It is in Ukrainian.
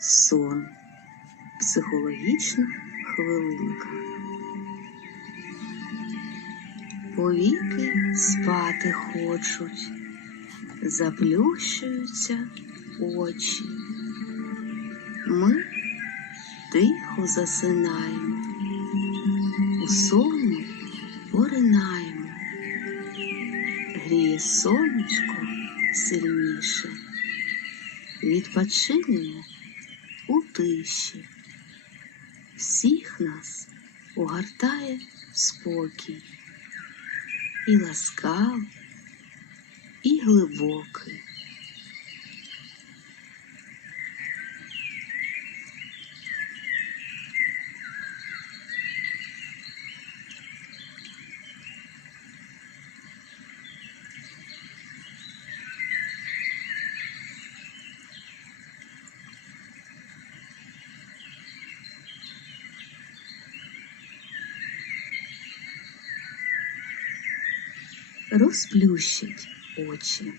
Сон. Психологічна хвилинка. Повіки спати хочуть, заплющуються очі. Ми тихо засинаємо, у соні поринаємо, гріє сонечко сильніше, відпочинемо у тиші. Всіх нас огортає спокій, і ласкавий, і глибокий. Розплющить очі.